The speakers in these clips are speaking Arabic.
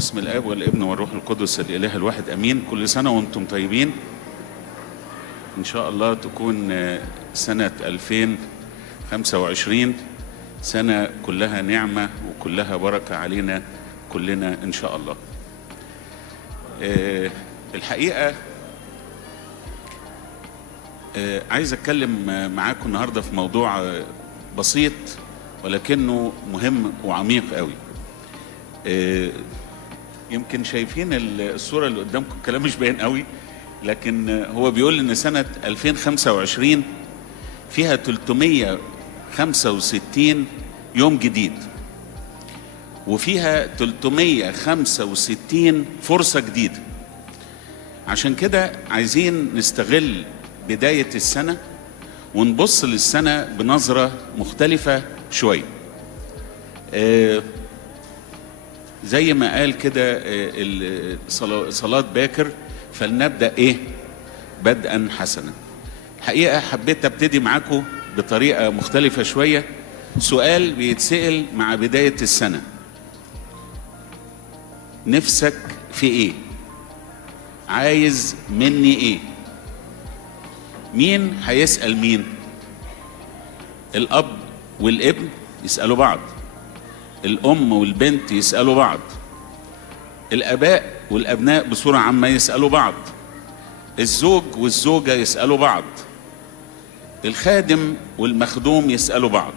بسم الآب والابن والروح القدس الإله الواحد أمين. كل سنة وأنتم طيبين. إن شاء الله تكون سنة 2025 سنة كلها نعمة وكلها بركة علينا كلنا إن شاء الله. الحقيقة عايز أتكلم معاكم النهاردة في موضوع بسيط ولكنه مهم وعميق قوي. يمكن شايفين الصورة اللي قدامكم، الكلام مش باين قوي، لكن هو بيقول إن سنة 2025 فيها 365 يوم جديد، وفيها 365 فرصة جديدة. عشان كده عايزين نستغل بداية السنة ونبص للسنة بنظرة مختلفة شوية. زي ما قال كده صلاة باكر، فلنبدأ بدءا حسنا. الحقيقة حبيت ابتدي معاكم بطريقة مختلفة شوية. سؤال بيتسأل مع بداية السنة: نفسك في ايه؟ عايز مني ايه؟ مين هيسأل مين؟ الأب والابن يسألوا بعض، الأم والبنت يسألوا بعض، الآباء والأبناء بصورة عامة يسألوا بعض، الزوج والزوجة يسألوا بعض، الخادم والمخدوم يسألوا بعض،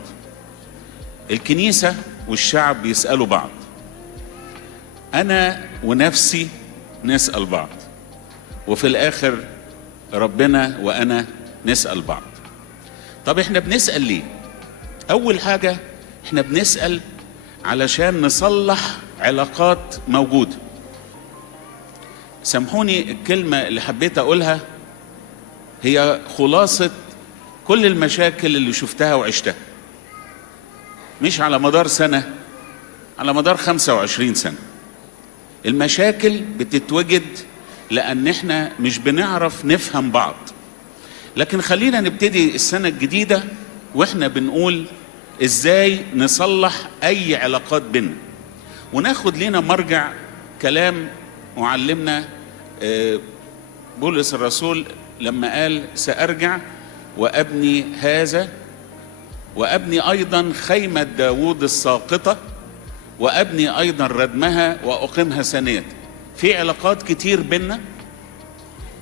الكنيسة والشعب يسألوا بعض، أنا ونفسي نسأل بعض، وفي الآخر ربنا وأنا نسأل بعض. طب احنا بنسأل ليه؟ أول حاجة احنا بنسأل علشان نصلح علاقات موجودة. سامحوني الكلمة اللي حبيت أقولها هي خلاصة كل المشاكل اللي شفتها وعشتها، مش على مدار سنة، على مدار 25 سنة. المشاكل بتتوجد لأن احنا مش بنعرف نفهم بعض. لكن خلينا نبتدي السنة الجديدة واحنا بنقول ازاي نصلح اي علاقات بينا، وناخد لنا مرجع كلام معلمنا بولس الرسول لما قال: سأرجع وأبني هذا وأبني أيضا خيمة داوود الساقطة وأبني أيضا ردمها وأقيمها ثانية. في علاقات كتير بينا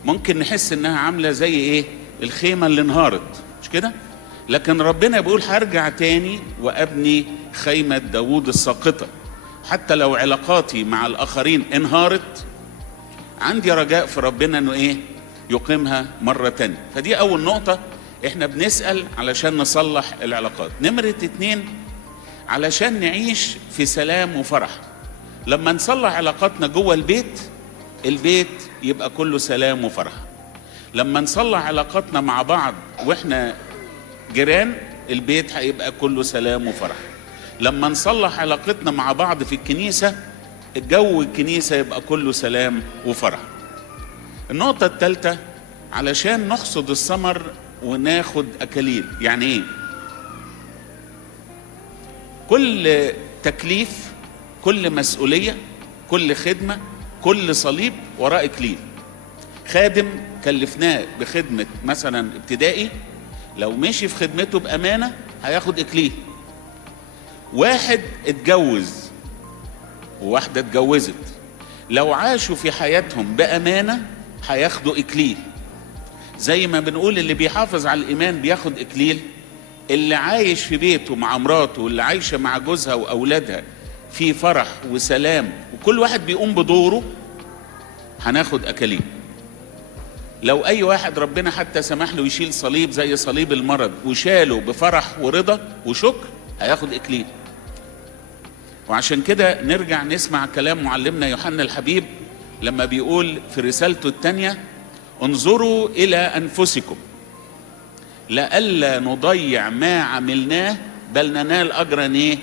ممكن نحس انها عاملة زي الخيمة اللي انهارت، مش كده؟ لكن ربنا بيقول هرجع تاني وأبني خيمة داوود الساقطة. حتى لو علاقاتي مع الآخرين انهارت، عندي رجاء في ربنا انه يقيمها مرة تانية. فدي أول نقطة، احنا بنسأل علشان نصلح العلاقات. نمرة 2، علشان نعيش في سلام وفرح. لما نصلح علاقاتنا جوه البيت يبقى كله سلام وفرح. لما نصلح علاقاتنا مع بعض واحنا جيران، البيت هيبقى كله سلام وفرح. لما نصلح علاقتنا مع بعض في الكنيسة، الجو الكنيسة يبقى كله سلام وفرح. النقطة الثالثة، علشان نحصد الثمر وناخد أكاليل. يعني ايه؟ كل تكليف، كل مسؤولية، كل خدمة، كل صليب وراء إكليل. خادم كلفناه بخدمة مثلا ابتدائي، لو مشي في خدمته بأمانة هياخد إكليل. واحد اتجوز وواحدة اتجوزت، لو عاشوا في حياتهم بأمانة هياخدوا إكليل. زي ما بنقول اللي بيحافظ على الإيمان بياخد إكليل، اللي عايش في بيته مع مراته واللي عايشة مع جوزها وأولادها في فرح وسلام وكل واحد بيقوم بدوره هناخد أكاليل. لو أي واحد ربنا حتى سمح له يشيل صليب زي صليب المرض وشاله بفرح ورضا وشكر، هياخد إكليل. وعشان كده نرجع نسمع كلام معلمنا يوحنا الحبيب لما بيقول في رسالته الثانية: انظروا إلى أنفسكم لئلا نضيع ما عملناه بل ننال أجرا.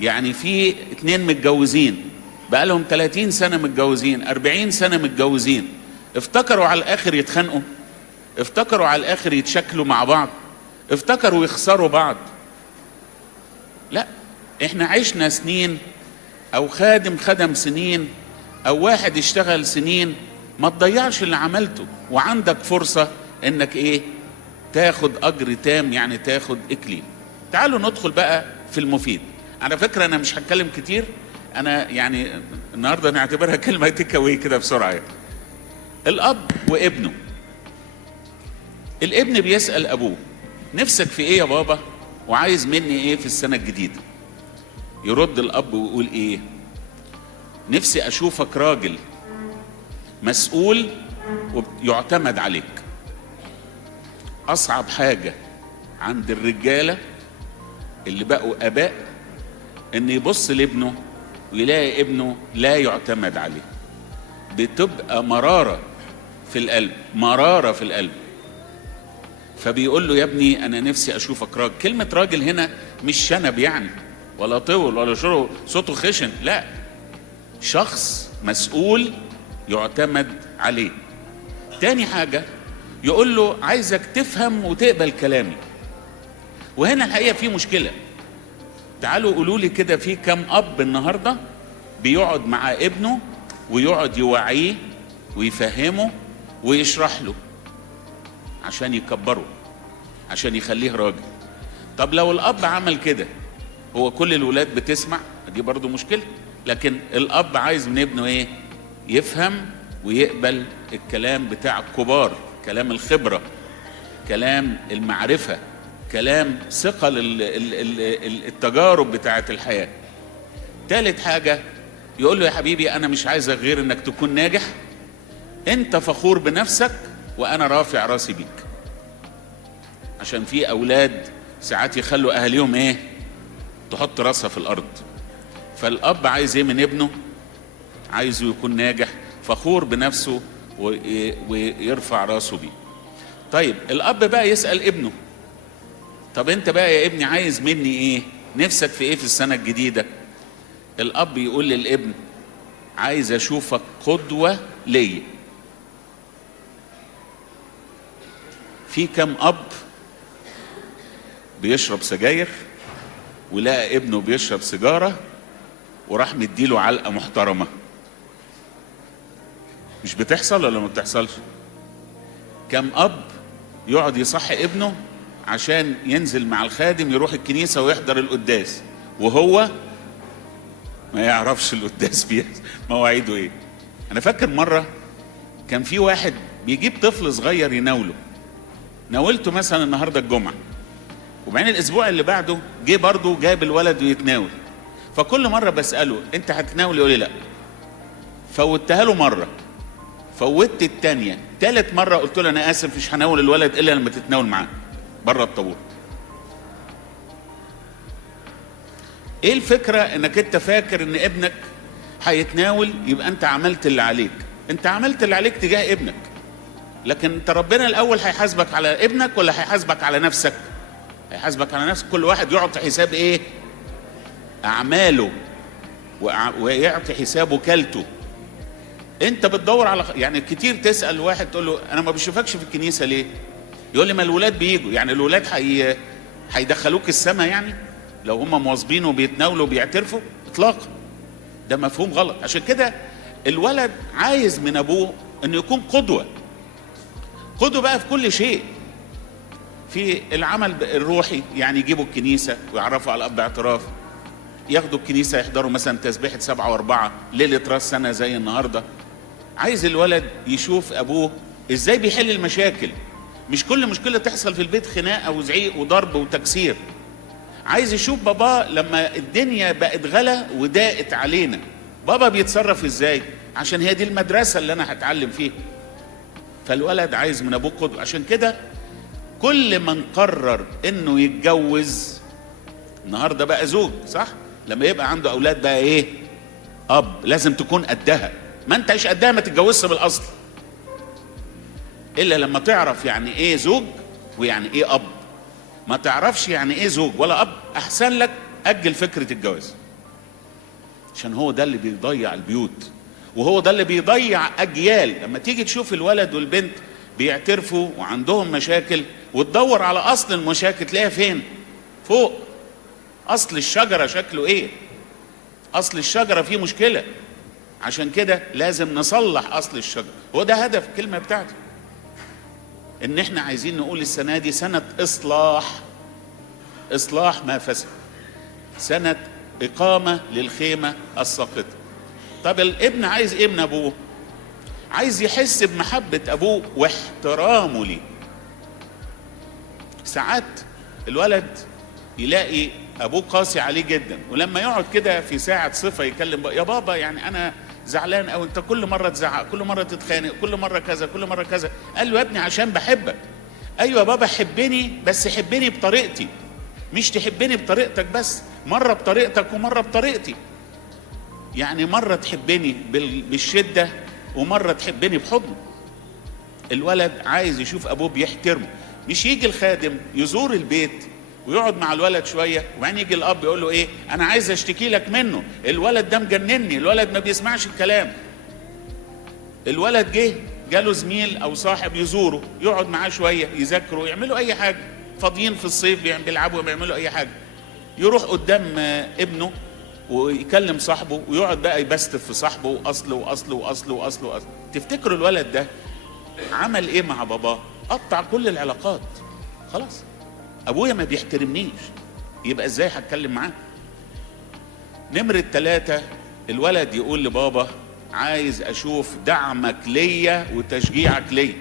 يعني في 2 متجوزين بقالهم 30 سنة متجوزين، 40 سنة متجوزين، افتكروا على الآخر يتخانقوا، افتكروا على الآخر يتشكلوا مع بعض، افتكروا يخسروا بعض. لا، احنا عشنا سنين او خادم خدم سنين، او واحد اشتغل سنين، ما تضيعش اللي عملته، وعندك فرصة انك ايه؟ تاخد اجر تام، يعني تاخد اكليل. تعالوا ندخل بقى في المفيد. على فكرة انا مش هتكلم كتير، انا يعني النهاردة نعتبرها كلمة تيك اواي كده بسرعة يعني. الاب وابنه. الابن بيسأل ابوه نفسك في ايه يا بابا، وعايز مني ايه في السنة الجديدة؟ يرد الاب ويقول ايه؟ نفسي اشوفك راجل مسؤول ويعتمد عليك. اصعب حاجة عند الرجالة اللي بقوا اباء ان يبص لابنه ويلاقي ابنه لا يعتمد عليه. بتبقى مرارة في القلب، مرارة في القلب. فبيقول له يا ابني انا نفسي اشوفك راجل. كلمة راجل هنا مش شنب يعني، ولا طول، ولا شرو صوته خشن، لا، شخص مسؤول يعتمد عليه. تاني حاجة يقول له عايزك تفهم وتقبل كلامي. وهنا الحقيقة في مشكلة. تعالوا قولوا لي كده، في كم أب النهاردة بيقعد مع ابنه ويقعد يوعيه ويفهمه ويشرح له عشان يكبره، عشان يخليه راجل؟ طب لو الأب عمل كده، هو كل الولاد بتسمع؟ دي برضو مشكلة. لكن الأب عايز من ابنه ايه؟ يفهم ويقبل الكلام بتاع الكبار، كلام الخبرة، كلام المعرفة، كلام ثقل التجارب بتاعت الحياة. ثالث حاجة يقول له يا حبيبي أنا مش عايزك غير إنك تكون ناجح، أنت فخور بنفسك وأنا رافع راسي بيك. عشان في أولاد ساعات يخلوا أهاليهم إيه؟ تحط راسها في الأرض. فالأب عايز إيه من ابنه؟ عايزه يكون ناجح، فخور بنفسه ويرفع راسه بيه. طيب الأب بقى يسأل ابنه طب أنت بقى يا ابني عايز مني إيه؟ نفسك في إيه في السنة الجديدة؟ الأب يقول للابن عايز أشوفك قدوة ليا. في كم أب بيشرب سجاير ولقى ابنه بيشرب سيجارة وراح مديله علقة محترمة؟ مش بتحصل ولا ما بتحصلش؟ كم أب يقعد يصحي ابنه عشان ينزل مع الخادم يروح الكنيسة ويحضر القداس، وهو ما يعرفش القداس فيها مواعيده ايه. انا فاكر مرة كان في واحد بيجيب طفل صغير يناوله، ناولته مثلا النهاردة الجمعة، وبعدين الاسبوع اللي بعده جه برضه جاب الولد ويتناول. فكل مرة بسأله انت هتناول؟ يقول لي لا. فوتها له مرة، فوتت التانية، تالت مرة قلت له انا اسف مش هناول الولد الا لما تتناول معاه بره الطابور. ايه الفكرة؟ انك انت فاكر ان ابنك هيتناول يبقى انت عملت اللي عليك. انت عملت اللي عليك تجاه ابنك، لكن انت ربنا الاول هيحاسبك على ابنك ولا هيحاسبك على نفسك؟ هيحاسبك على نفسك. كل واحد يعطي حساب ايه؟ اعماله، ويعطي حساب وكالته. انت بتدور على يعني كتير تسأل واحد تقول له انا ما بشوفكش في الكنيسة ليه؟ يقول لي ما الولاد بيجوا. يعني الولاد هيدخلوك السماء يعني لو هم مواظبين وبيتناولوا وبيعترفوا؟ اطلاقا، ده مفهوم غلط. عشان كده الولد عايز من ابوه انه يكون قدوة. قدوة بقى في كل شيء، في العمل الروحي، يعني يجيبوا الكنيسة ويعرفوا على الاب اعتراف، ياخدوا الكنيسة يحضروا مثلا تسبيحة 7 و4 ليلة راس سنة زي النهاردة. عايز الولد يشوف ابوه ازاي بيحل المشاكل، مش كل مشكلة تحصل في البيت خناقة وزعيق وضرب وتكسير. عايز يشوف بابا لما الدنيا بقت غلا وضاقت علينا بابا بيتصرف ازاي، عشان هي دي المدرسة اللي انا هتعلم فيها. فالولد عايز من ابوه قدوة. عشان كده كل من قرر انه يتجوز النهارده بقى زوج، صح؟ لما يبقى عنده اولاد بقى ايه؟ اب. لازم تكون قدها. ما انت مش قدها ما تتجوزش بالاصل، الا لما تعرف يعني ايه زوج ويعني ايه اب. ما تعرفش يعني ايه زوج ولا اب، احسن لك اجل فكرة الجواز، عشان هو ده اللي بيضيع البيوت، وهو ده اللي بيضيع اجيال. لما تيجي تشوف الولد والبنت بيعترفوا وعندهم مشاكل وتدور على اصل المشاكل تلاقيها فين؟ فوق. اصل الشجرة شكله ايه؟ اصل الشجره فيه مشكله، عشان كده لازم نصلح اصل الشجره. هو ده هدف الكلمه بتاعتي، ان احنا عايزين نقول السنه دي سنه اصلاح ما فسد، سنه اقامه للخيمه الساقطه. طب الابن عايز ايه من ابوه؟ عايز يحس بمحبه ابوه واحترامه ليه. ساعات الولد يلاقي ابوه قاسي عليه جدا، ولما يقعد كده في ساعه صفه يكلم يا بابا يعني انا زعلان قوي، انت كل مره تزعق، كل مره تتخانق، كل مره كذا، كل مره كذا. قال له يا ابني عشان بحبك. ايوه يا بابا حبني، بس حبني بطريقتي، مش تحبني بطريقتك بس، مره بطريقتك ومره بطريقتي. يعني مره تحبني بالشده ومره تحبني بحضن. الولد عايز يشوف ابوه بيحترمه، مش يجي الخادم يزور البيت ويقعد مع الولد شويه وبعدين يجي الاب يقول له ايه انا عايز اشتكي لك منه، الولد ده مجنني، الولد ما بيسمعش الكلام. الولد جاله زميل او صاحب يزوره، يقعد معاه شويه، يذاكروا، يعملوا اي حاجه، فاضيين في الصيف بيلعبوا بيعملوا اي حاجه، يروح قدام ابنه ويكلم صاحبه ويقعد بقى يبستف في صاحبه واصله واصله واصله واصله واصله. تفتكروا الولد ده عمل ايه مع باباه؟ قطع كل العلاقات. خلاص ابويا ما بيحترمنيش، يبقى ازاي هتكلم معاه؟ نمرة 3، الولد يقول لبابا عايز اشوف دعمك ليا وتشجيعك ليا.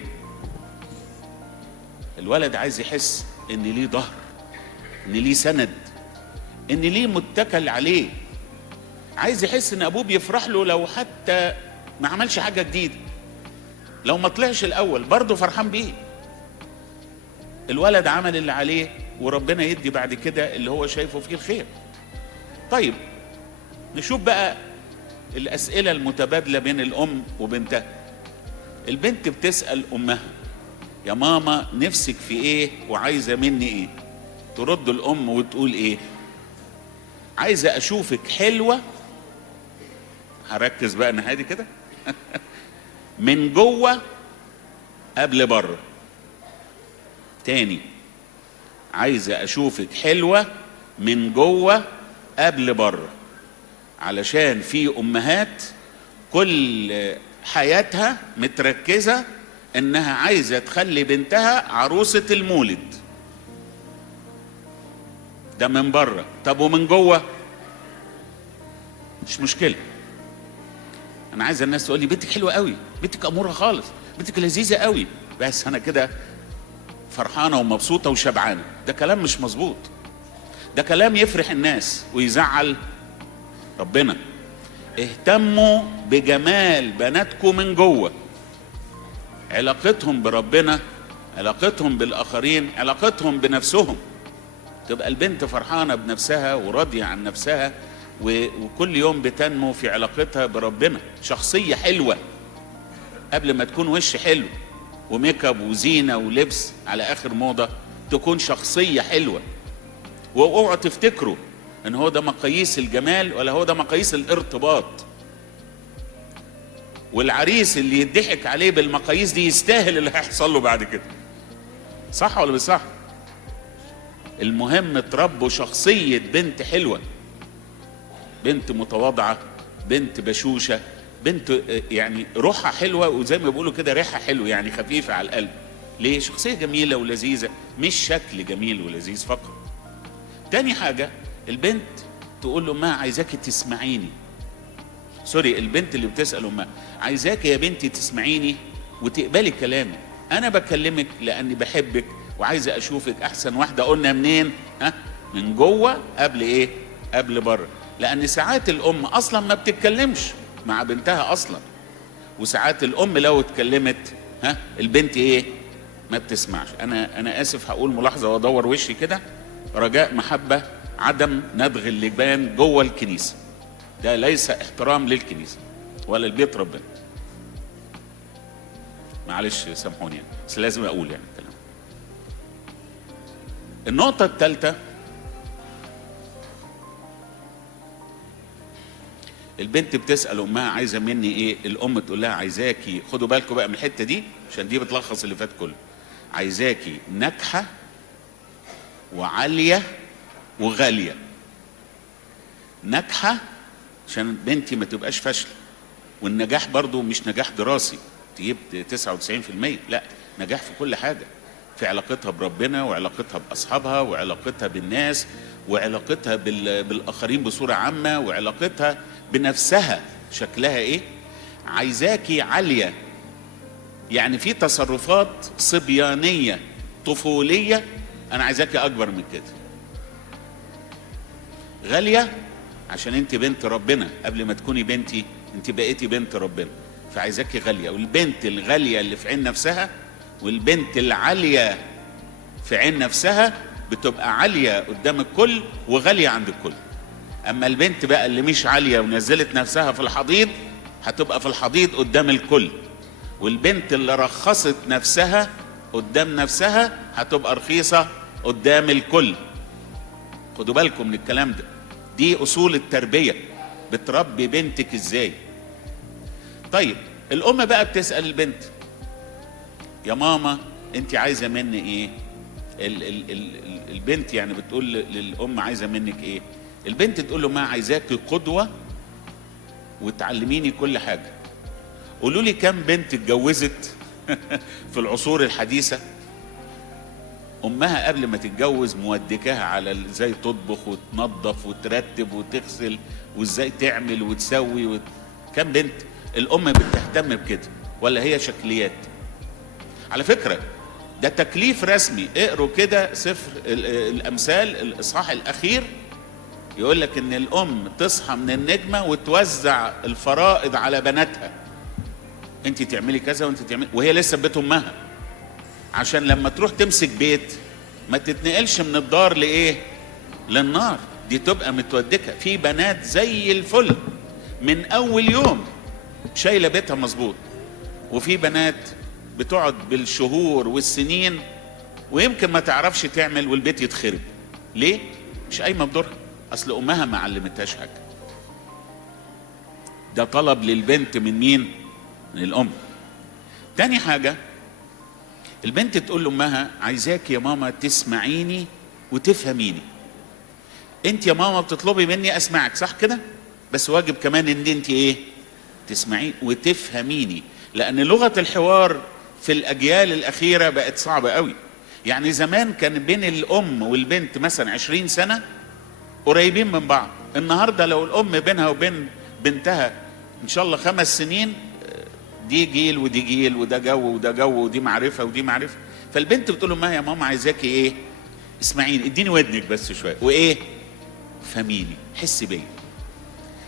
الولد عايز يحس ان ليه ظهر، ان ليه سند، ان ليه متكل عليه. عايز يحس ان ابوه بيفرح له لو حتى ما عملش حاجة جديدة، لو ما طلعش الاول برضه فرحان بيه. الولد عمل اللي عليه وربنا يدي بعد كده اللي هو شايفه فيه الخير. طيب نشوف بقى الأسئلة المتبادلة بين الأم وبنتها. البنت بتسأل أمها يا ماما نفسك في إيه وعايزة مني إيه؟ ترد الأم وتقول إيه؟ عايزة أشوفك حلوة، هركز بقى الناحية دي كده من جوه قبل بره. تاني، عايزة أشوفك حلوة من جوه قبل بره. علشان في أمهات كل حياتها متركزة إنها عايزة تخلي بنتها عروسة المولد. ده من بره. طب ومن جوه؟ مش مشكلة. أنا عايز الناس تقول لي بنتك حلوة قوي، بنتك أمورة خالص، بنتك لذيذة قوي، بس أنا كده فرحانة ومبسوطة وشبعانة. ده كلام مش مظبوط، ده كلام يفرح الناس ويزعل ربنا. اهتموا بجمال بناتكم من جوه، علاقتهم بربنا، علاقتهم بالآخرين، علاقتهم بنفسهم. تبقى البنت فرحانة بنفسها وراضية عن نفسها وكل يوم بتنمو في علاقتها بربنا. شخصية حلوة قبل ما تكون وش حلو وميك اب وزينة ولبس على آخر موضة، تكون شخصية حلوة. واوعوا تفتكروا ان هو ده مقاييس الجمال ولا هو ده مقاييس الارتباط. والعريس اللي يضحك عليه بالمقاييس دي يستاهل اللي هيحصل له بعد كده. صح ولا مش صح؟ المهم تربوا شخصية بنت حلوة، بنت متواضعة، بنت بشوشة، بنت يعني روحها حلوة، وزي ما بيقولوا كده ريحها حلو، يعني خفيفة على القلب. ليه؟ شخصية جميلة ولذيذة، مش شكل جميل ولذيذ فقط. تاني حاجة، البنت تقول له ما عايزاكي تسمعيني. سوري، البنت اللي بتسأل امها عايزاكي يا بنتي تسمعيني وتقبلي كلامي. انا بكلمك لاني بحبك وعايزه اشوفك احسن واحده. قلنا منين؟ من جوه قبل ايه؟ قبل بره. لان ساعات الام اصلا ما بتتكلمش مع بنتها اصلا، وساعات الام لو اتكلمت البنت ايه؟ ما بتسمعش. انا اسف هقول ملاحظه وادور وشي كده، رجاء محبه عدم ندغ اللبان جوه الكنيسه. ده ليس احترام للكنيسه ولا لبيت ربنا. معلش سامحوني يعني، بس لازم اقول يعني الكلام. النقطه الثالثه، البنت بتسال امها عايزه مني ايه؟ الام تقول لها عايزاكي، خدوا بالكم بقى من الحته دي عشان دي بتلخص اللي فات كله، عايزاكي ناجحه وعاليه وغاليه. ناجحه عشان بنتي ما تبقاش فاشله. والنجاح برضو مش نجاح دراسي تجيب 99%، لا، نجاح في كل حاجه، في علاقتها بربنا وعلاقتها باصحابها وعلاقتها بالناس وعلاقتها بالاخرين بصوره عامه وعلاقتها بنفسها شكلها ايه. عايزاكي عاليه، يعني في تصرفات صبيانيه طفوليه انا عايزاكي اكبر من كده. غاليه عشان انت بنت ربنا، قبل ما تكوني بنتي انت بقيتي بنت ربنا، فعايزاكي غاليه. والبنت الغاليه اللي في عين نفسها والبنت العاليه في عين نفسها بتبقى عاليه قدام الكل وغاليه عند الكل. اما البنت بقى اللي مش عاليه ونزلت نفسها في الحضيض هتبقى في الحضيض قدام الكل. والبنت اللي رخصت نفسها قدام نفسها هتبقى رخيصه قدام الكل. خدوا بالكم من الكلام ده، دي اصول التربيه، بتربي بنتك ازاي. طيب الام بقى بتسال البنت: يا ماما انت عايزه مني ايه؟ البنت يعني بتقول للام عايزه منك ايه؟ البنت تقول له: ما عايزاكي قدوه وتعلميني كل حاجه. قولوا لي كم بنت اتجوزت في العصور الحديثه امها قبل ما تتجوز مودكاها على ازاي تطبخ وتنظف وترتب وتغسل وازاي تعمل وتسوي كم بنت الام بتهتم بكده؟ ولا هي شكليات؟ على فكره ده تكليف رسمي، اقروا كده سفر الامثال الاصحاح الاخير، يقول لك ان الام تصحى من النجمه وتوزع الفرائض على بناتها. انت تعملي كذا وانت تعملي، وهي لسه بيت امها، عشان لما تروح تمسك بيت ما تتنقلش من الدار لايه؟ للنار. دي تبقى متودكه. في بنات زي الفل من اول يوم شايله بيتها مظبوط، وفي بنات بتقعد بالشهور والسنين ويمكن ما تعرفش تعمل والبيت يتخرب. ليه؟ مش قايمه بدورها، اصل امها ما علمتهاش حاجه. ده طلب للبنت من مين؟ من الام. تاني حاجه، البنت تقول لامها: عايزاك يا ماما تسمعيني وتفهميني. انت يا ماما بتطلبي مني اسمعك، صح كده؟ بس واجب كمان ان انت ايه؟ تسمعي وتفهميني، لان لغه الحوار في الاجيال الاخيره بقت صعبه قوي. يعني زمان كان بين الام والبنت مثلا 20 سنه قريبين من بعض. النهارده لو الام بينها وبين بنتها ان شاء الله 5 سنين، دي جيل ودي جيل، وده جو وده جو، ودي معرفه ودي معرفه. فالبنت بتقول لها: يا ماما عايزاكي ايه؟ اسمعيني، اديني ودنك بس شويه، وايه؟ فهميني، حسي بيا.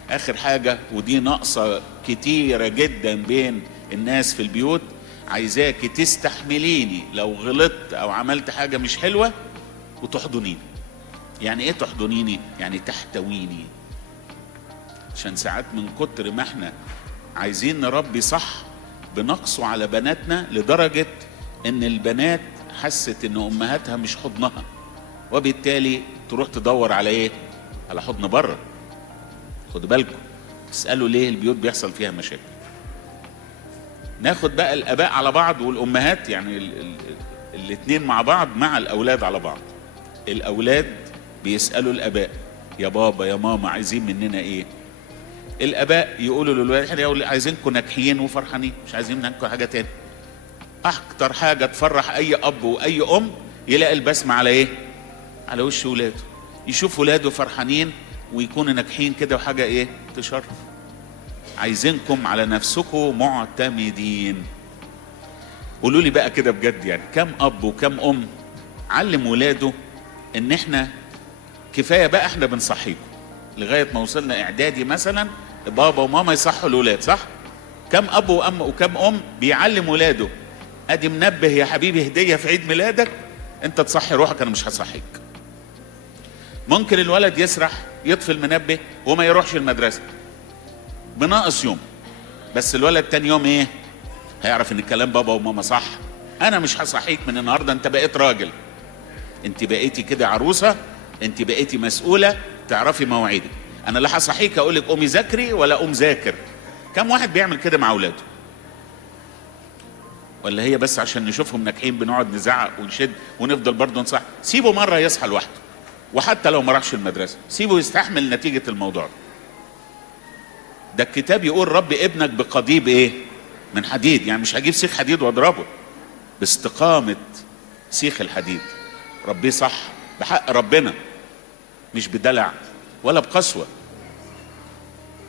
اخر حاجه، ودي ناقصه كتيره جدا بين الناس في البيوت: عايزاكي تستحمليني لو غلطت او عملت حاجه مش حلوه وتحضنيني. يعني ايه تحضنيني؟ يعني تحتويني. عشان ساعات من كتر ما احنا عايزين نربي صح بنقصوا على بناتنا لدرجه ان البنات حست ان امهاتها مش حضنها، وبالتالي تروح تدور على ايه؟ على حضن بره. خدوا بالكم، تسالوا ليه البيوت بيحصل فيها مشاكل. ناخد بقى الاباء على بعض والامهات، يعني الاثنين مع بعض، مع الاولاد على بعض. الاولاد بيسالوا الاباء: يا بابا يا ماما عايزين مننا ايه؟ الاباء يقولوا للولاد: احنا عايزينكم ناجحين وفرحانين، مش عايزين منكم حاجه تاني. اكتر حاجه تفرح اي اب واي ام يلاقي البسمه على ايه؟ على وش ولاده، يشوف ولاده فرحانين ويكونوا ناجحين كده، وحاجه ايه؟ تشرف. عايزينكم على نفسكم معتمدين. قولوا لي بقى كده بجد، يعني كم اب وكم ام علم ولاده ان احنا كفايه بقى احنا بنصحيكم لغايه ما وصلنا اعدادي مثلا، بابا وماما يصحوا الاولاد، صح؟ كم اب وام وكم ام بيعلم ولاده: ادي منبه يا حبيبي هديه في عيد ميلادك، انت تصحي روحك انا مش هصحيك. ممكن الولد يسرح يطفي المنبه وما يروحش المدرسه بناقص يوم، بس الولد تاني يوم ايه؟ هيعرف ان الكلام بابا وماما صح. انا مش هصحيك من النهارده، انت بقيت راجل، انت بقيتي كده عروسه، انت بقيتي مسؤوله، تعرفي مواعيدك. انا لا هصحيك اقول لك قومي ذاكري ولا قوم ذاكر. كم واحد بيعمل كده مع اولاده؟ ولا هي بس عشان نشوفهم ناجحين بنقعد نزعق ونشد ونفضل برضه نصح؟ سيبه مره يصحى لوحده، وحتى لو ما راحش المدرسه سيبه يستحمل نتيجه الموضوع ده. ده الكتاب يقول رب ابنك بقضيب ايه؟ من حديد. يعني مش هجيب سيخ حديد واضربه، باستقامة سيخ الحديد ربيه صح بحق ربنا، مش بدلع ولا بقسوة.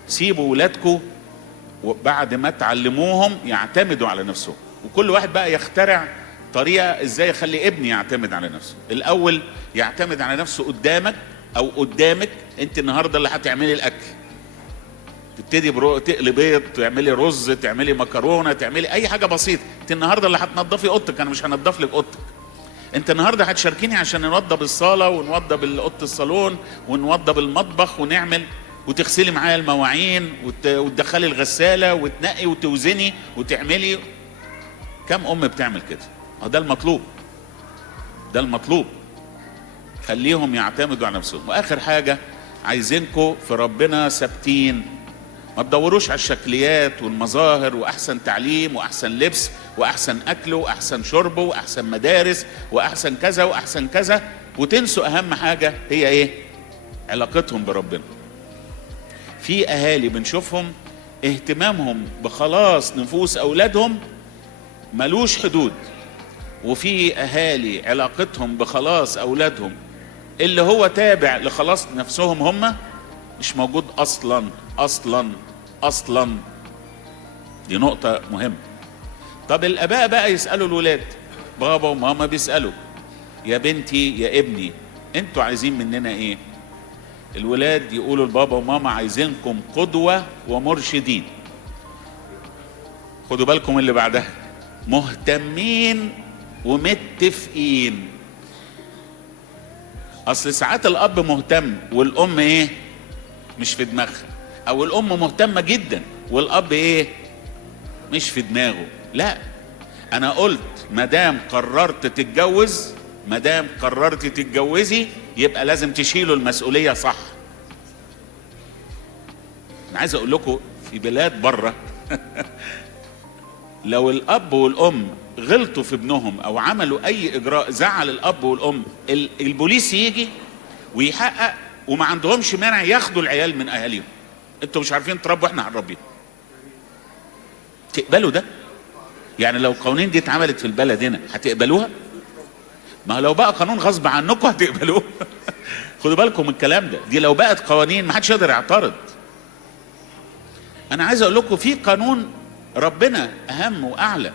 سيبوا ولادكم وبعد ما تعلموهم يعتمدوا على نفسهم، وكل واحد بقى يخترع طريقة ازاي يخلي ابني يعتمد على نفسه. الاول يعتمد على نفسه قدامك او قدامك. انت النهاردة اللي هتعملي الاكل، تبتدي تقلي بيض، تعملي رز، تعملي مكرونة، تعملي اي حاجة بسيطة. انت النهاردة اللي هتنضفي اوضتك، انا مش هنضف لك اوضتك. انت النهاردة هتشاركيني عشان نوضب الصالة ونوضب اوضة الصالون ونوضب المطبخ ونعمل، وتغسلي معايا المواعين وتدخلي الغسالة وتنقي وتوزني وتعملي. كم ام بتعمل كده؟ ده المطلوب، ده المطلوب. خليهم يعتمدوا على نفسهم. واخر حاجة عايزينكم في ربنا ثابتين، ما تدوروش على الشكليات والمظاهر واحسن تعليم واحسن لبس واحسن اكل واحسن شرب واحسن مدارس واحسن كذا واحسن كذا، وتنسوا اهم حاجة هي ايه؟ علاقتهم بربنا. في اهالي بنشوفهم اهتمامهم بخلاص نفوس اولادهم ملوش حدود، وفي اهالي علاقتهم بخلاص اولادهم اللي هو تابع لخلاص نفسهم هم مش موجود اصلا اصلا اصلا. دي نقطة مهمة. طب الاباء بقى يسألوا الولاد، بابا وماما بيسألوا يا بنتي يا ابني انتوا عايزين مننا ايه؟ الولاد يقولوا لبابا وماما عايزينكم قدوة ومرشدين. خدوا بالكم اللي بعدها، مهتمين ومتفقين. اصل ساعات الاب مهتم والام ايه؟ مش في دماغها، او الام مهتمة جدا والاب ايه؟ مش في دماغه. لا، انا قلت مادام قررت تتجوز، مادام قررت تتجوزي يبقى لازم تشيلوا المسؤولية صح. انا عايز اقول لكم في بلاد بره لو الاب والام غلطوا في ابنهم او عملوا اي اجراء زعل الاب والام، البوليس يجي ويحقق وما عندهمش مانع ياخدوا العيال من اهاليهم. انتوا مش عارفين تربوا، احنا هنربيهم. تقبلوا ده؟ يعني لو القوانين دي اتعملت في البلد هنا هتقبلوها؟ ما لو بقى قانون غصب عنكم هتقبلوه خدوا بالكم من الكلام ده. دي لو بقت قوانين ما حدش يقدر يعترض. انا عايز اقول لكم في قانون ربنا اهم واعلى.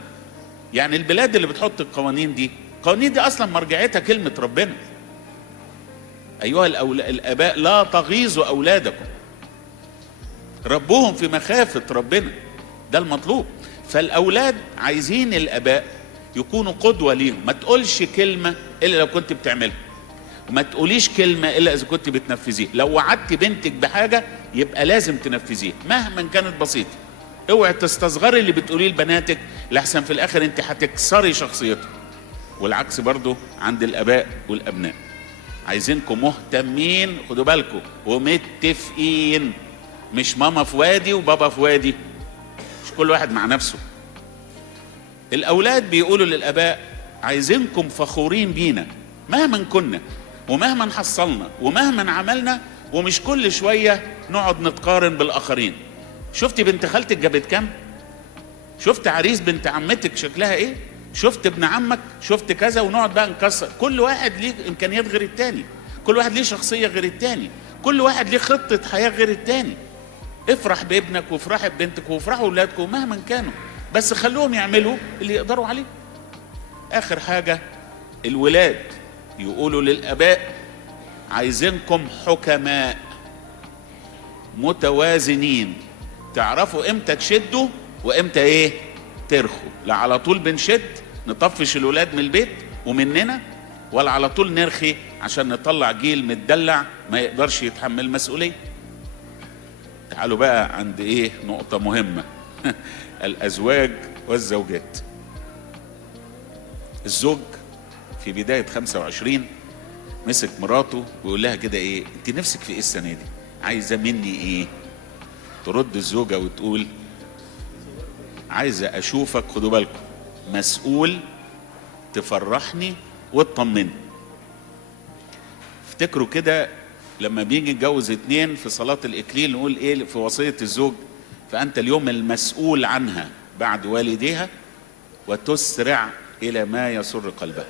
يعني البلاد اللي بتحط القوانين دي، القوانين دي اصلا مرجعيتها كلمة ربنا. ايها الاباء لا تغيظوا اولادكم، ربوهم في مخافة ربنا، ده المطلوب. فالاولاد عايزين الاباء يكونوا قدوة ليهم. ما تقولش كلمة الا لو كنت بتعملها، وما تقوليش كلمة الا اذا كنت بتنفذيها. لو وعدت بنتك بحاجة يبقى لازم تنفذيها مهما كانت بسيطة. اوعي تستصغري اللي بتقوليه لبناتك، لحسن في الاخر انت هتكسري شخصيتهم. والعكس برضو عند الاباء والابناء. عايزينكم مهتمين، خدوا بالكم، ومتفقين. مش ماما في وادي وبابا في وادي، مش كل واحد مع نفسه. الاولاد بيقولوا للاباء عايزينكم فخورين بينا مهما كنا ومهما حصلنا ومهما عملنا، ومش كل شوية نقعد نتقارن بالاخرين. شفت بنت خالتك جابت كام؟ شفت عريس بنت عمتك شكلها ايه؟ شفت ابن عمك؟ شفت كذا؟ ونقعد بقى نكسر. كل واحد ليه امكانيات غير التاني، كل واحد ليه شخصية غير التاني، كل واحد ليه خطة حياة غير التاني. افرح بابنك وافرحي ببنتك وافرحوا اولادكم مهما كانوا، بس خلوهم يعملوا اللي يقدروا عليه. اخر حاجة الولاد يقولوا للاباء عايزينكم حكماء متوازنين، تعرفوا امتى تشدوا وامتى ايه ترخوا. لا على طول بنشد نطفش الولاد من البيت ومننا، ولا على طول نرخي عشان نطلع جيل متدلع ما يقدرش يتحمل مسؤولية. تعالوا بقى عند ايه نقطة مهمة الازواج والزوجات. الزوج في بداية 25 مسك مراته ويقول لها كده ايه، انت نفسك في ايه السنة دي؟ عايزة مني ايه؟ ترد الزوجة وتقول عايزة اشوفك، خدوا بالكم، مسؤول، تفرحني وتطمني. افتكروا كده لما بيجي نتجوز اتنين في صلاة الاكليل نقول ايه في وصية الزوج؟ فأنت اليوم المسؤول عنها بعد والديها، وتسرع إلى ما يسر قلبها.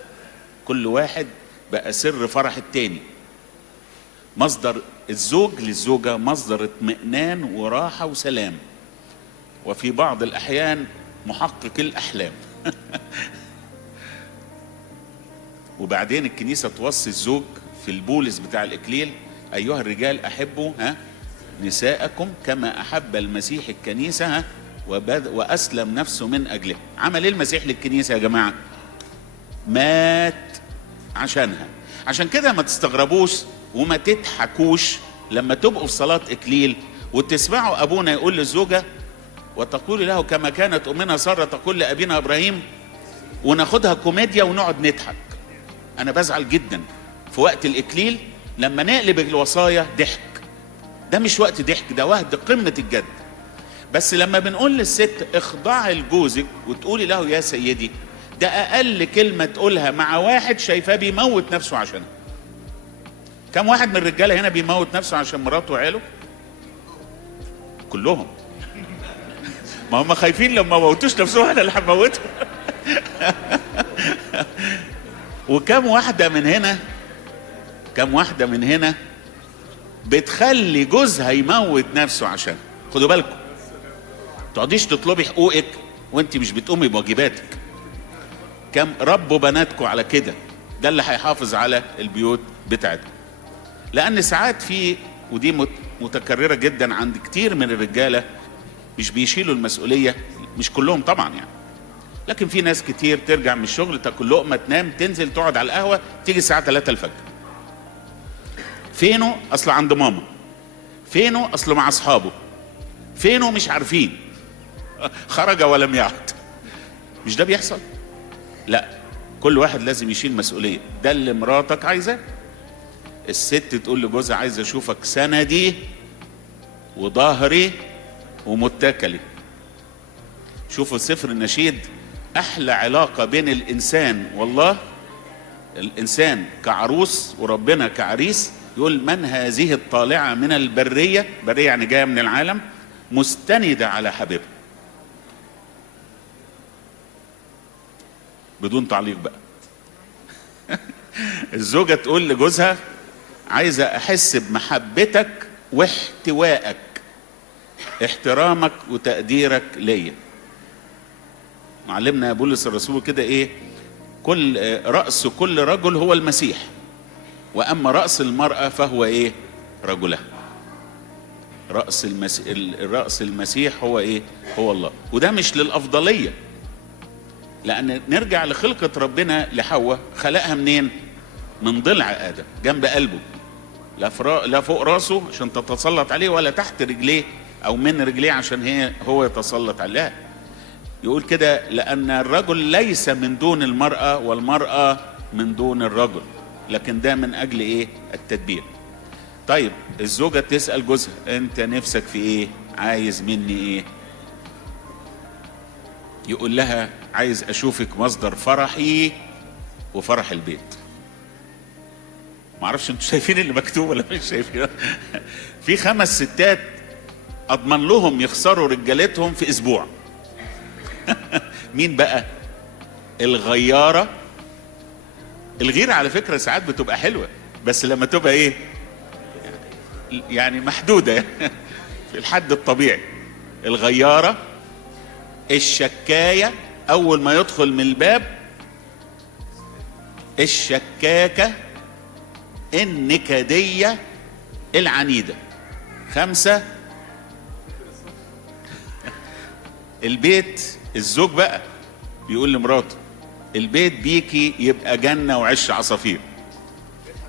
كل واحد بقى سر فرح التاني. مصدر الزوج للزوجة مصدر اطمئنان وراحة وسلام، وفي بعض الأحيان محقق الأحلام. وبعدين الكنيسة توصي الزوج في البولس بتاع الإكليل: أيها الرجال أحبوا نساءكم كما أحب المسيح الكنيسة وأسلم نفسه من أجلها. عمل إيه المسيح للكنيسة يا جماعة؟ مات عشانها. عشان كده ما تستغربوش وما تضحكوش لما تبقوا في صلاة إكليل وتسمعوا أبونا يقول للزوجة: وتقول له كما كانت أمنا سارة تقول لأبينا إبراهيم، وناخدها كوميديا ونقعد نضحك. أنا بزعل جدا في وقت الإكليل لما نقلب الوصايا ضحك. ده مش وقت ضحك، ده وقت قمة الجد. بس لما بنقول للست اخضعي لجوزك وتقولي له يا سيدي، ده أقل كلمة تقولها مع واحد شايفاه بيموت نفسه عشانها. كم واحد من الرجالة هنا بيموت نفسه عشان مراته وعياله؟ كلهم. ما هم خايفين لو ما موتوش نفسهم انا اللي هموتهم. وكم واحدة من هنا بتخلي جوزها يموت نفسه عشان. خدوا بالكم، تقعديش تطلبي حقوقك وانت مش بتقومي بواجباتك. كم ربوا بناتكم على كده. ده اللي هيحافظ على البيوت بتاعتكم. لان ساعات ودي متكررة جدا عند كتير من الرجالة، مش بيشيلوا المسؤولية. مش كلهم طبعا يعني، لكن في ناس كتير ترجع من الشغل تاكل لقمة تنام تنزل تقعد على القهوة تيجي الساعة 3 الفجر. فينه؟ اصله عند ماما. فينه؟ اصله مع اصحابه. فينه؟ مش عارفين. خرج ولم يعد. مش ده بيحصل؟ لا، كل واحد لازم يشيل مسؤولية. ده اللي مراتك عايزاه. الست تقول لجوزها: عايز اشوفك سندي وظهري ومتكلي. شوفوا سفر النشيد، احلى علاقة بين الانسان والله، الانسان كعروس وربنا كعريس. يقول: من هذه الطالعة من البرية، برية يعني جاية من العالم، مستندة على حبيبها. بدون تعليق بقى. الزوجة تقول لجوزها: عايزة احس بمحبتك واحتوائك، احترامك وتقديرك ليا. معلمنا بولس الرسول كده ايه: رأس كل رجل هو المسيح، واما رأس المرأة فهو ايه؟ رجلها. رأس المسيح هو ايه؟ هو الله. وده مش للأفضلية، لأن نرجع لخلقة ربنا لحواء، خلقها منين؟ من ضلع آدم جنب قلبه، لا فوق راسه عشان تتسلط عليه، ولا تحت رجليه أو من رجليه عشان هو يتسلط عليها. يقول كده: لأن الرجل ليس من دون المرأة والمرأة من دون الرجل، لكن ده من أجل إيه؟ التدبير. طيب الزوجة تسأل جوزها: أنت نفسك في إيه؟ عايز مني إيه؟ يقول لها: عايز أشوفك مصدر فرحي وفرح البيت. معرفش انتوا شايفين اللي مكتوب ولا مش شايفين. في 5 ستات أضمن لهم يخسروا رجالتهم في أسبوع. مين بقى؟ الغيارة. الغيرة على فكرة ساعات بتبقى حلوة، بس لما تبقى ايه؟ يعني محدودة في الحد الطبيعي. الغيارة، الشكاية أول ما يدخل من الباب، الشكاكة، النكدية، العنيدة. 5. البيت، الزوج بقى بيقول لمراته: البيت بيكي يبقى جنة وعش عصافير،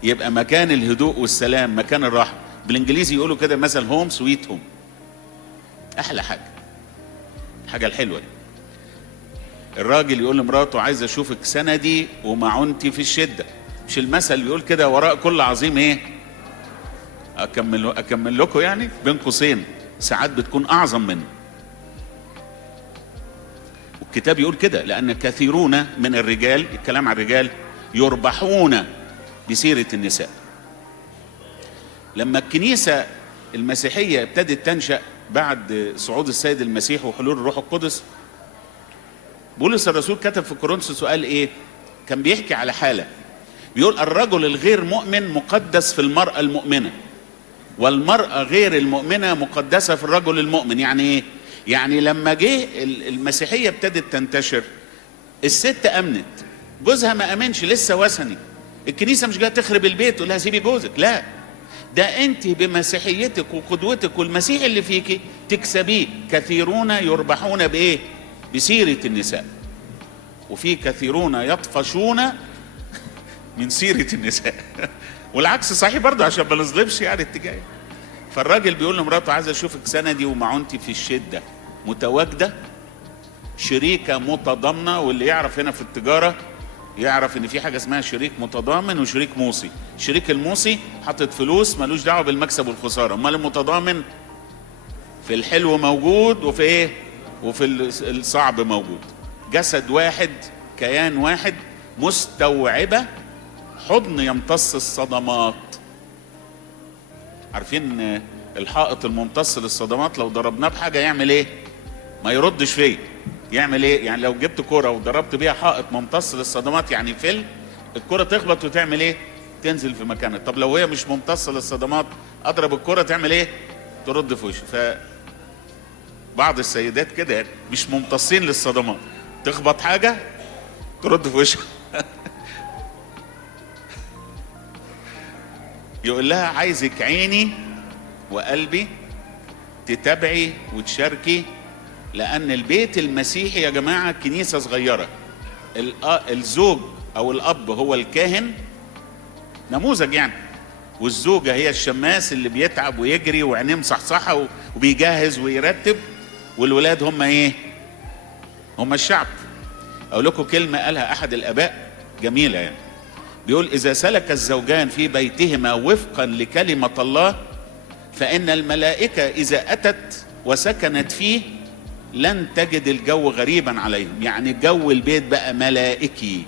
يبقى مكان الهدوء والسلام، مكان الراحة. بالانجليزي يقولوا كده مثل هوم سويت هوم. احلى حاجة الحلوة دي. الراجل يقول لمراته: عايز اشوفك سندي ومعونتي في الشدة. مش المثل بيقول كده: وراء كل عظيم ايه؟ اكمل لكم يعني بين قوسين، ساعات بتكون اعظم منه. الكتاب يقول كده: لأن كثيرون من الرجال، الكلام عن الرجال، يربحون بسيرة النساء. لما الكنيسة المسيحية ابتدت تنشأ بعد صعود السيد المسيح وحلول الروح القدس، بولس الرسول كتب في كورنثوس وقال ايه؟ كان بيحكي على حالة، بيقول الرجل الغير مؤمن مقدس في المرأة المؤمنة، والمرأة غير المؤمنة مقدسة في الرجل المؤمن. يعني ايه؟ يعني لما جه المسيحية ابتدت تنتشر، الست امنت، جوزها ما امنش لسه وثني، الكنيسة مش جايه تخرب البيت تقول لها سيبي جوزك، لا، ده انت بمسيحيتك وقدوتك والمسيح اللي فيكي تكسبيه. كثيرون يربحون بايه؟ بسيرة النساء، وفي كثيرون يطفشون من سيرة النساء. والعكس صحيح برضه عشان ما نظلمش يعني اتجاه. فالراجل بيقول لمراته عايز اشوفك سندي ومعونتي في الشدة، متواجدة، شريكة متضامنة. واللي يعرف هنا في التجارة يعرف ان في حاجة اسمها شريك متضامن وشريك موصي. الشريك الموصي حاطط فلوس ملوش دعوة بالمكسب والخسارة، امال المتضامن في الحلو موجود وفي ايه؟ وفي الصعب موجود. جسد واحد، كيان واحد، مستوعبة حضن يمتص الصدمات. عارفين الحائط الممتص للصدمات لو ضربناه بحاجة يعمل ايه؟ ما يردش فيه. يعمل ايه؟ يعني لو جبت كرة وضربت بيها حائط ممتص للصدمات يعني الكرة تخبط وتعمل ايه؟ تنزل في مكانها. طب لو هي مش ممتصة للصدمات اضرب الكرة تعمل ايه؟ ترد في وشه. بعض السيدات كده مش ممتصين للصدمات، تخبط حاجة ترد في وشها. يقول لها عايزك عيني وقلبي تتابعي وتشاركي، لأن البيت المسيحي يا جماعة كنيسة صغيرة. الزوج أو الأب هو الكاهن نموذج يعني، والزوجة هي الشماس اللي بيتعب ويجري وعينيه مصحصحة وبيجهز ويرتب، والولاد هم ايه؟ هم الشعب. اقول لكم كلمة قالها احد الاباء جميلة يعني، بيقول اذا سلك الزوجان في بيتهما وفقا لكلمة الله فان الملائكة اذا اتت وسكنت فيه لن تجد الجو غريبا عليهم. يعني جو البيت بقى ملائكي.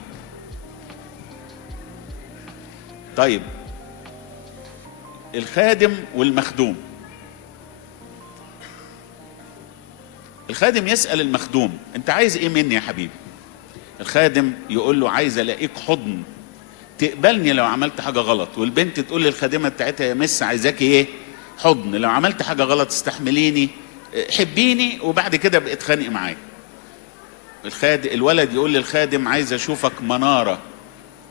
طيب الخادم والمخدوم. الخادم يسأل المخدوم انت عايز ايه مني يا حبيبي؟ الخادم يقول له عايز الاقيك حضن تقبلني لو عملت حاجة غلط. والبنت تقول للخادمة بتاعتها يا مس عايزاكي ايه؟ حضن. لو عملت حاجة غلط استحمليني، حبيني، وبعد كده بقى اتخانقي معايا. الولد يقول للخادم عايز اشوفك منارة.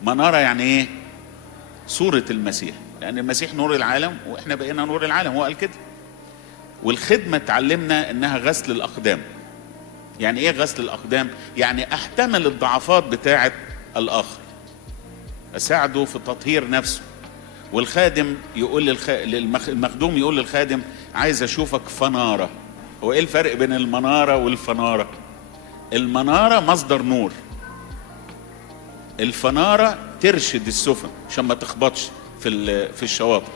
منارة يعني ايه؟ صورة المسيح، لان المسيح نور العالم واحنا بقينا نور العالم، هو قال كده. والخدمة تعلمنا انها غسل الاقدام. يعني ايه غسل الاقدام؟ يعني احتمل الضعفات بتاعة الاخر، اساعده في تطهير نفسه. والخادم يقول المخدوم يقول للخادم عايز اشوفك فنارة. هو ايه الفرق بين المنارة والفنارة؟ المنارة مصدر نور، الفنارة ترشد السفن عشان ما تخبطش في الشواطئ.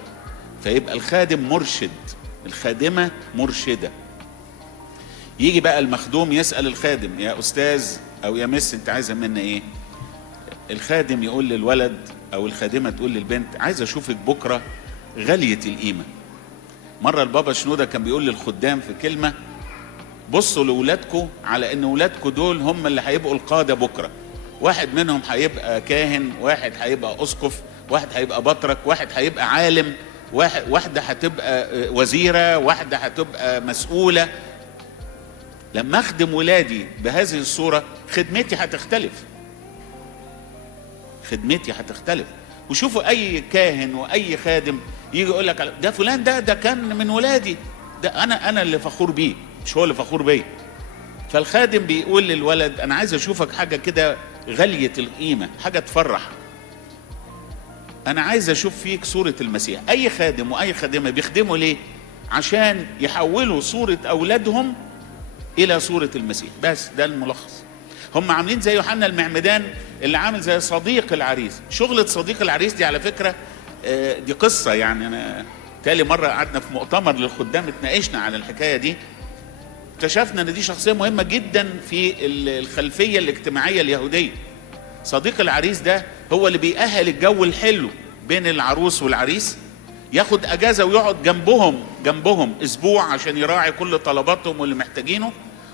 فيبقى الخادم مرشد، الخادمة مرشدة. يجي بقى المخدوم يسأل الخادم يا أستاذ أو يا مس أنت عايزة منا إيه؟ الخادم يقول للولد أو الخادمة تقول للبنت عايز أشوفك بكرة غالية القيمة. مرة البابا شنودة كان بيقول للخدام في كلمة بصوا لولادكم على إن ولادكم دول هم اللي هيبقوا القادة بكرة. واحد منهم هيبقى كاهن، واحد هيبقى أسقف، واحد هيبقى بطرك، واحد هيبقى عالم، واحدة هتبقى وزيرة، واحدة هتبقى مسؤولة. لما أخدم ولادي بهذه الصورة خدمتي هتختلف، خدمتي هتختلف. وشوفوا أي كاهن وأي خادم يجي يقول لك ده فلان ده كان من ولادي، ده أنا اللي فخور بيه، مش هو اللي فخور بيه. فالخادم بيقول للولد أنا عايز أشوفك حاجة كده غالية القيمة، حاجة تفرح، أنا عايز أشوف فيك صورة المسيح. أي خادم وأي خادمة بيخدموا ليه؟ عشان يحولوا صورة أولادهم إلى صورة المسيح. بس ده الملخص. هم عاملين زي يوحنا المعمدان اللي عامل زي صديق العريس. شغلة صديق العريس دي على فكرة دي قصة يعني. أنا تالي مرة قعدنا في مؤتمر للخدام اتناقشنا على الحكاية دي، اكتشفنا ان دي شخصية مهمة جدا في الخلفية الاجتماعية اليهودية. صديق العريس ده هو اللي بيأهل الجو الحلو بين العروس والعريس، ياخد اجازة ويقعد جنبهم اسبوع عشان يراعي كل طلباتهم واللي محتاجينه.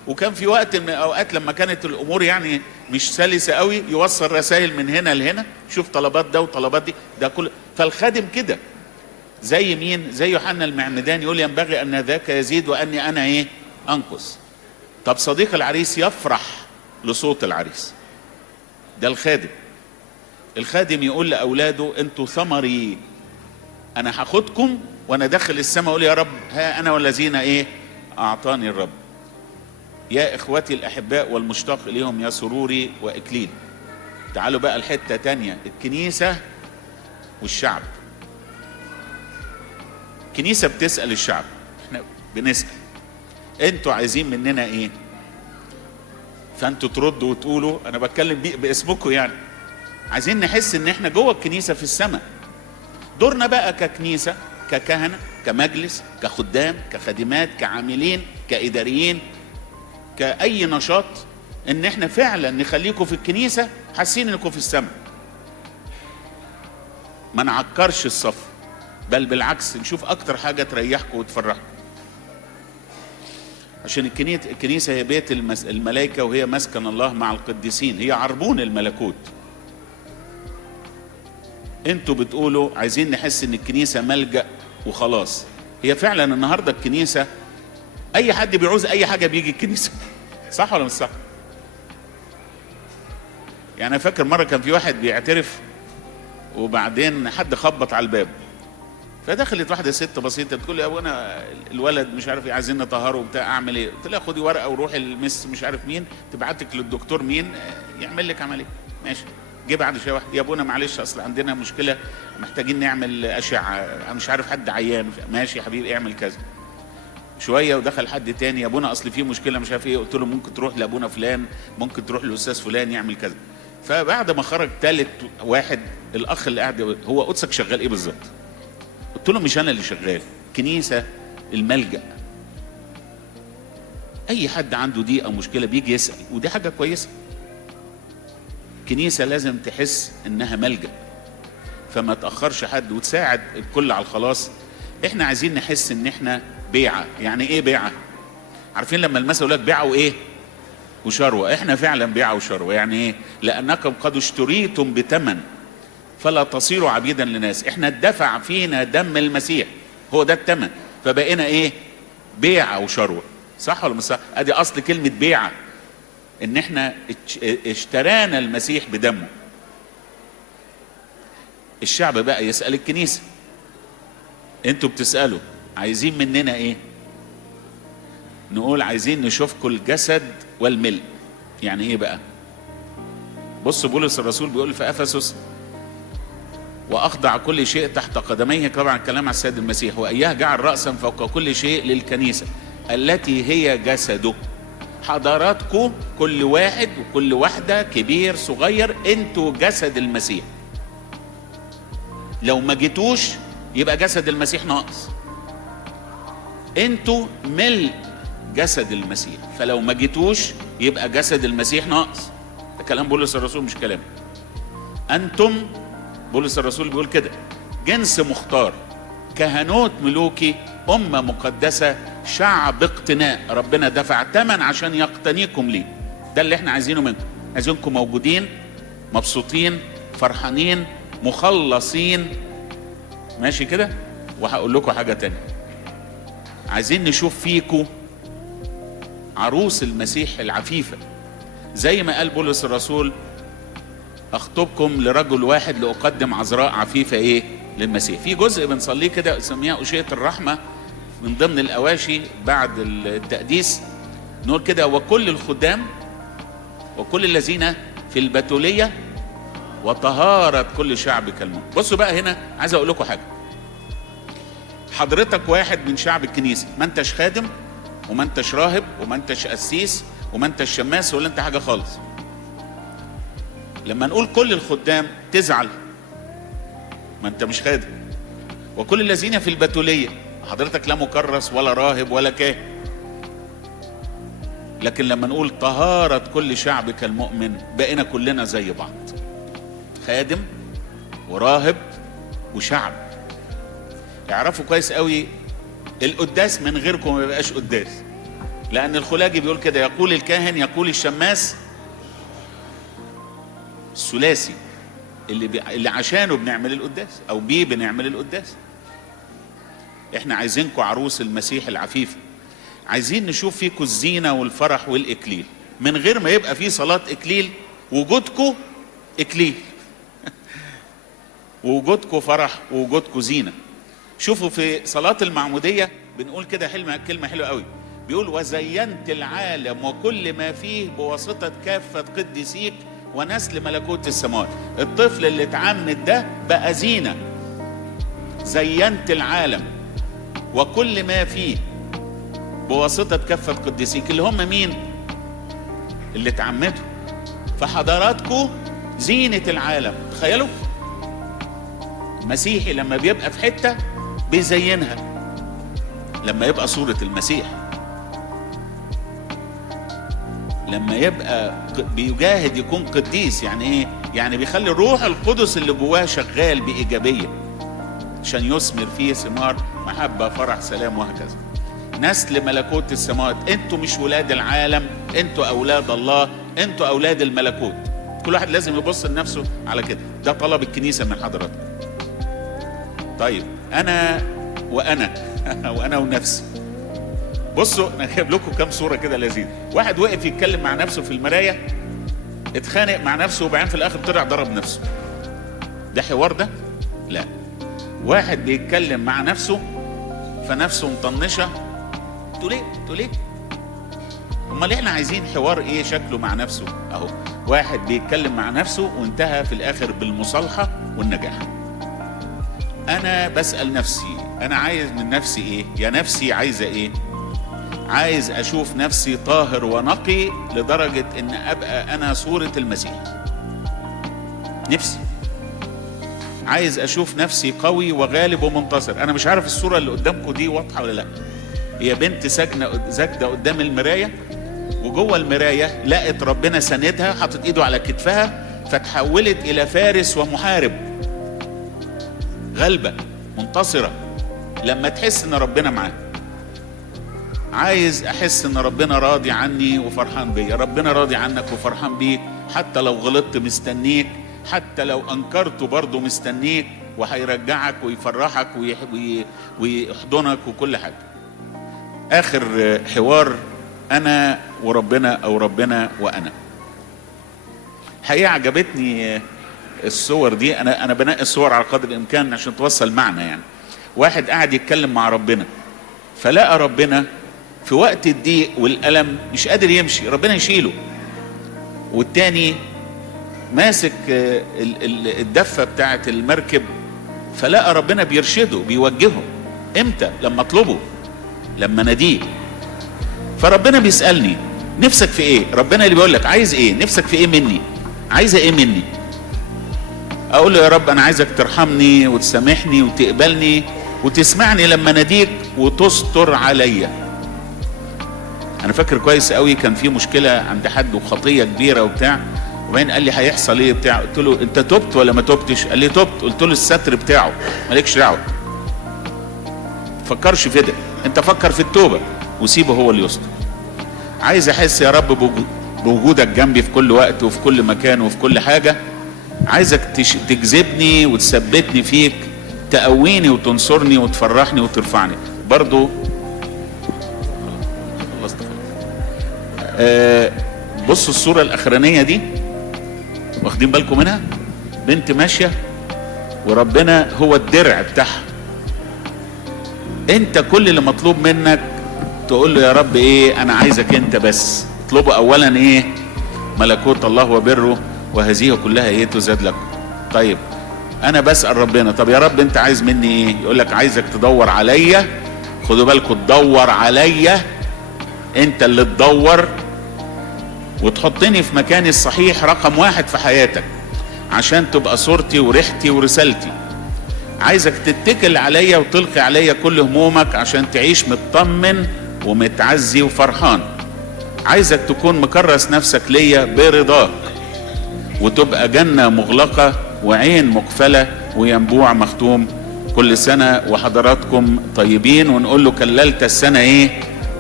وكان في وقت من الاوقات لما كانت الامور يعني مش سلسة قوي يوصل رسائل من هنا لهنا، شوف طلبات ده وطلبات دي، ده كل. فالخادم كده زي مين؟ زي يوحنا المعمدان، يقول ينبغي ان ذاك يزيد واني انا ايه؟ انقص. طب صديق العريس يفرح لصوت العريس، ده الخادم. الخادم يقول لاولاده انتوا ثمري، انا هاخدكم وانا داخل السماء اقول يا رب ها انا والذين ايه؟ اعطاني الرب. يا اخوتي الاحباء والمشتاق اليهم يا سروري واكليل. تعالوا بقى الحتة تانية، الكنيسة والشعب. الكنيسة بتسأل الشعب، احنا بنسأل انتوا عايزين مننا ايه؟ فانتوا تردوا وتقولوا، انا بتكلم باسمكم يعني، عايزين نحس ان احنا جوه الكنيسة في السماء. دورنا بقى ككنيسة، ككهنة، كمجلس، كخدام، كخادمات، كعاملين، كإداريين، كأي نشاط، ان احنا فعلا نخليكم في الكنيسة حاسين انكم في السماء. ما نعكرش الصف، بل بالعكس نشوف اكتر حاجة تريحكم وتفرحكم. عشان الكنيسة هي بيت الملائكة، وهي مسكن الله مع القديسين، هي عربون الملكوت. انتوا بتقولوا عايزين نحس ان الكنيسة ملجأ وخلاص. هي فعلا النهاردة الكنيسة اي حد بيعوز اي حاجة بيجي الكنيسة، صح ولا مش صح؟ يعني انا فاكر مرة كان في واحد بيعترف، وبعدين حد خبط على الباب، فدخلت واحدة ست بسيطة بتقول لي يا ابونا الولد مش عارف ايه عايزين نطهره وبتاع، اعمل ايه؟ قلت لها خدي ورقة وروحي المس مش عارف مين تبعتك للدكتور مين يعمل لك عملية. ماشي. جه بعد شويه واحد، يا ابونا معلش اصل عندنا مشكلة محتاجين نعمل اشعة، مش عارف حد عيان. ماشي يا حبيبي اعمل كذا. شوية ودخل حد تاني، يا ابونا اصل في مشكلة مش عارف ايه. قلت له ممكن تروح لابونا فلان، ممكن تروح للاستاذ فلان يعمل كذا. فبعد ما خرج ثالث واحد، الاخ اللي قاعد، هو قدسك شغال ايه بالظبط؟ قلت له مش انا اللي شغال، كنيسة الملجأ. اي حد عنده ضيقة مشكلة بيجي يسأل، ودي حاجة كويسة. كنيسة لازم تحس انها ملجأ، فما تأخرش حد وتساعد الكل على الخلاص. احنا عايزين نحس ان احنا بيعة. يعني ايه بيعة؟ عارفين لما المثل يقول لك بيعة وايه؟ وشروة. احنا فعلا بيعة وشروة. يعني ايه؟ لانكم قد اشتريتم بثمن فلا تصيروا عبيدا لناس. احنا اتدفع فينا دم المسيح، هو ده الثمن، فبقينا ايه؟ بيعة وشروة. صح ولا مش صح؟ ادي اصل كلمة بيعة، ان احنا اشترانا المسيح بدمه. الشعب بقى يسأل الكنيسة، انتوا بتسألوا عايزين مننا ايه؟ نقول عايزين نشوفكم الجسد والملء. يعني ايه بقى؟ بص بولس الرسول بيقول في افسس واخضع كل شيء تحت قدميه، طبعا الكلام على السيد المسيح، واياه جعل رأسا فوق كل شيء للكنيسة التي هي جسده. حضراتكم كل واحد وكل واحدة كبير صغير، انتوا جسد المسيح. لو ما جيتوش يبقى جسد المسيح ناقص. انتوا ملء جسد المسيح، فلو ما جيتوش يبقى جسد المسيح ناقص. ده كلام بولس الرسول مش كلام. انتم، بولس الرسول بيقول كده، جنس مختار، كهنوت ملوكي، أمة مقدسة، شعب اقتناء. ربنا دفع ثمن عشان يقتنيكم ليه. ده اللي احنا عايزينه منكم. عايزينكم موجودين، مبسوطين، فرحانين، مخلصين. ماشي كده؟ وهقول لكم حاجة تانية، عايزين نشوف فيكم عروس المسيح العفيفة، زي ما قال بولس الرسول اخطبكم لرجل واحد لأقدم عذراء عفيفة ايه؟ للمسيح. في جزء بنصليه كده اسميها أشية الرحمة، من ضمن الأواشي بعد التقديس، نقول كده وكل الخدام وكل الذين في البتولية وطهارة كل شعبك المؤمن. بصوا بقى هنا عايز اقول لكم حاجة. حضرتك واحد من شعب الكنيسة، ما انتش خادم وما انتش راهب وما انتش قسيس وما انتش شماس ولا انت حاجة خالص. لما نقول كل الخدام تزعل، ما انت مش خادم. وكل الذين في البتولية، حضرتك لا مكرس ولا راهب ولا كاهن. لكن لما نقول طهارة كل شعبك المؤمن، بقينا كلنا زي بعض، خادم وراهب وشعب. اعرفوا كويس قوي القداس من غيركم ما يبقاش قداس، لان الخلاجي بيقول كده: يقول الكاهن، يقول الشماس. الثلاثي اللي عشانه بنعمل القداس او بيه بنعمل القداس. احنا عايزينكم عروس المسيح العفيفه، عايزين نشوف فيكم الزينه والفرح والاكليل، من غير ما يبقى في صلاه اكليل. وجودكم اكليل ووجودكم فرح ووجودكم زينه. شوفوا في صلاه المعموديه بنقول كده كلمه حلوه قوي، بيقول: وزينت العالم وكل ما فيه بواسطه كافه قديسيك ونسل ملكوت السماوات. الطفل اللي اتعمد ده بقى زينه. زينت العالم وكل ما فيه بواسطه كافه قديسيك، اللي هم مين؟ اللي اتعمدوا. فحضراتكم زينه العالم. تخيلوا المسيحي لما بيبقى في حته بيزينها، لما يبقى صوره المسيح، لما يبقى بيجاهد يكون قديس. يعني ايه؟ يعني بيخلي الروح القدس اللي جواه شغال بإيجابية عشان يثمر فيه ثمار محبة، فرح، سلام، وهكذا. نسل ملكوت السماوات. انتوا مش ولاد العالم، انتوا اولاد الله، انتوا اولاد الملكوت. كل واحد لازم يبص لنفسه على كده. ده طلب الكنيسة من حضراتكم. طيب انا وانا ونفسي. بصوا انا جايب لكم كام صوره كده لذيذه. واحد وقف يتكلم مع نفسه في المرايه، اتخانق مع نفسه، وبعدين في الاخر طلع ضرب نفسه. ده حوار ده؟ لا. واحد بيتكلم مع نفسه فنفسه مطنشه، تقول ايه؟ امال احنا عايزين حوار ايه شكله مع نفسه؟ اهو واحد بيتكلم مع نفسه وانتهى في الاخر بالمصالحه والنجاح. انا بسأل نفسي، انا عايز من نفسي ايه؟ يا نفسي عايزه ايه؟ عايز اشوف نفسي طاهر ونقي لدرجة ان ابقى انا صورة المسيح. نفسي عايز اشوف نفسي قوي وغالب ومنتصر. انا مش عارف الصورة اللي قدامكم دي واضحة ولا لا. هي بنت ساجدة قدام المراية، وجوه المراية لقت ربنا سندها، حطت ايده على كتفها، فتحولت الى فارس ومحارب، غلبة منتصرة لما تحس ان ربنا معاها. عايز احس ان ربنا راضي عني وفرحان بيا. ربنا راضي عنك وفرحان بيك، حتى لو غلطت مستنيك، حتى لو انكرته برضه مستنيك، وهيرجعك ويفرحك ويحضنك وكل حاجة. اخر حوار انا وربنا او ربنا وانا. حقيقة عجبتني الصور دي. انا بنقي الصور على قدر الامكان عشان توصل معنى. يعني واحد قاعد يتكلم مع ربنا، فلقى ربنا في وقت الضيق والألم مش قادر يمشي، ربنا يشيله. والتاني ماسك الدفة بتاعت المركب، فلقى ربنا بيرشده بيوجهه. امتى؟ لما اطلبه، لما ناديه. فربنا بيسألني نفسك في ايه؟ ربنا اللي بيقول لك عايز ايه؟ نفسك في ايه مني؟ عايزه ايه مني؟ اقول له يا رب انا عايزك ترحمني وتسامحني وتقبلني وتسمعني لما ناديك وتستر عليا. انا فاكر كويس قوي كان في مشكله عند حد وخطيه كبيره وبتاع، وبعدين قال لي هيحصل ايه بتاع. قلت له انت تبت ولا ما تبتش؟ قال لي تبت. قلت له الستر بتاعه مالكش دعوه، فكرش في ده، انت فكر في التوبه وسيبه هو اللي يستر. عايز احس يا رب بوجودك جنبي في كل وقت وفي كل مكان وفي كل حاجه. عايزك تجذبني وتثبتني فيك، تقويني وتنصرني وتفرحني وترفعني. برضو خلصت. بصوا الصورة الأخرانية دي، واخدين بالكم منها؟ بنت ماشية وربنا هو الدرع بتاعها. انت كل اللي مطلوب منك تقول له يا رب ايه؟ انا عايزك انت بس. اطلبوا اولا ايه؟ ملكوت الله وبره، وهذه كلها ايه؟ تزاد لكم. طيب انا بسأل ربنا، طب يا رب انت عايز مني ايه؟ يقول لك عايزك تدور عليا. خدوا بالكم، تدور عليا، انت اللي تدور وتحطني في مكاني الصحيح رقم 1 في حياتك، عشان تبقى صورتي وريحتي ورسالتي. عايزك تتكل عليا وتلقي عليا كل همومك عشان تعيش مطمن ومتعزي وفرحان. عايزك تكون مكرس نفسك ليا برضاك، وتبقى جنة مغلقة وعين مقفلة وينبوع مختوم كل سنة وحضراتكم طيبين، ونقول له كللت السنة ايه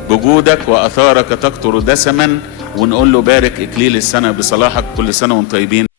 بجودك واثارك تقطر دسما، ونقول له بارك اكليل السنة بصلاحك. كل سنة وانتم طيبين.